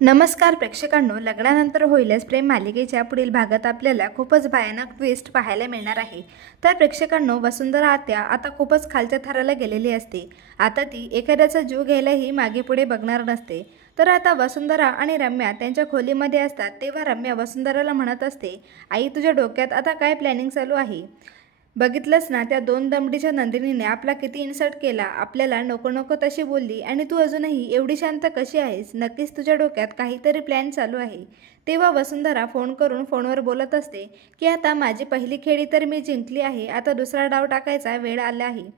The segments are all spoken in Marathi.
नमस्कार प्रेक्षकांनो, लग्नानंतर होईलच प्रेम मालिकेच्या पुढील भागात आपल्याला खूपच भयानक ट्विस्ट पाहायला मिळणार आहे। तर प्रेक्षकांनो, वसुंधरा आत्या आता खूपच खालच्या थराला गेलेली असते। आता ती एखाद्याचा जीव घ्यायलाही मागे पुढे बघणार नसते। तर आता वसुंधरा आणि रम्या त्यांच्या खोलीमध्ये असतात तेव्हा रम्या वसुंधराला म्हणत असते, आई तुझ्या डोक्यात आता काय प्लॅनिंग चालू आहे? बघितलंस ना, त्या दोन दमडीच्या नंदिनीने आपला किती इन्सल्ट केला, आपल्याला नको नको तशी बोलली आणि तू अजूनही एवढी शांत कशी आहेस? नक्कीच तुझ्या डोक्यात काहीतरी प्लॅन चालू आहे। तेव्हा वसुंधरा फोन करून फोनवर बोलत असते की आता माझी पहिली खेळी तर मी जिंकली आहे, आता दुसरा डाव टाकायचा वेळ आला आहे।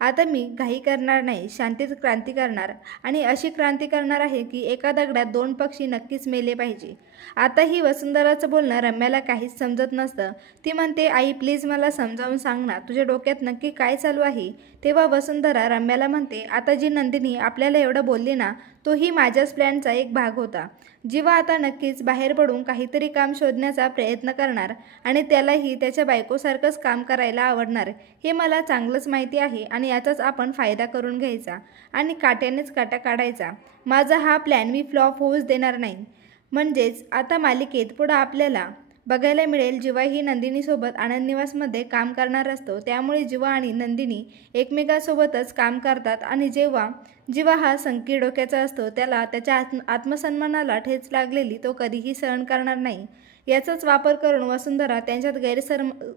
आता मी घाई करणार नाही, शांतीत क्रांती करणार आणि अशी क्रांती करणार आहे की एका दगडात दोन पक्षी नक्कीच मेले पाहिजे। आता ही वसुंधराचं बोलणं रम्याला काहीच समजत नसतं। ती म्हणते, आई प्लीज मला समजावून सांग ना, तुझ्या डोक्यात नक्की काय चालू आहे? तेव्हा वसुंधरा रम्याला म्हणते, आता जी नंदिनी आपल्याला एवढं बोलली ना, तोही माझ्याच प्लॅनचा एक भाग होता। जीवा आता नक्कीच बाहेर पडून काहीतरी काम शोधण्याचा प्रयत्न करणार आणि त्यालाही त्याच्या बायकोसारखंच काम करायला आवडणार हे मला चांगलंच माहिती आहे आणि याचाच आपण फायदा करून घ्यायचा आणि काट्यानेच काटा काढायचा। माझा हा प्लॅन मी फ्लॉप होऊच देणार नाही। म्हणजेच आता मालिकेत पुढे आपल्याला बघायला मिळेल, जीवा ही नंदिनीसोबत आनंद निवासमध्ये काम करणार असतो। त्यामुळे जीवा आणि नंदिनी एकमेकांसोबतच काम करतात आणि जेव्हा जीवा हा संकी डोक्याचा असतो, त्याला त्याच्या आत्मसन्मानाला ठेच लागलेली तो कधीही सहन करणार नाही। याचाच वापर करून वसुंधरा त्यांच्यात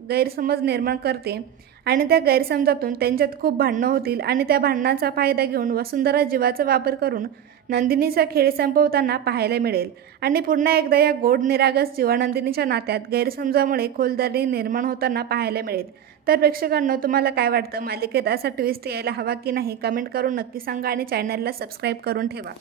गैरसमज निर्माण करते आणि त्या गैरसमजातून त्यांच्यात खूप भांडणं होतील आणि त्या भांडणांचा फायदा घेऊन वसुंधरा जीवाचा वापर करून नंदिनीचा खेळ संपवताना पाहायला मिळेल आणि पुन्हा एकदा या गोड निरागस जीवा नंदिनीच्या नात्यात गैरसमजामुळे खोलदरी निर्माण होताना पाहायला मिळेल। तर प्रेक्षकांनो, तुम्हाला काय वाटतं? मालिकेत असा ट्विस्ट यायला हवा की नाही? कमेंट करून नक्की सांगा आणि चॅनलला सबस्क्राईब करून ठेवा।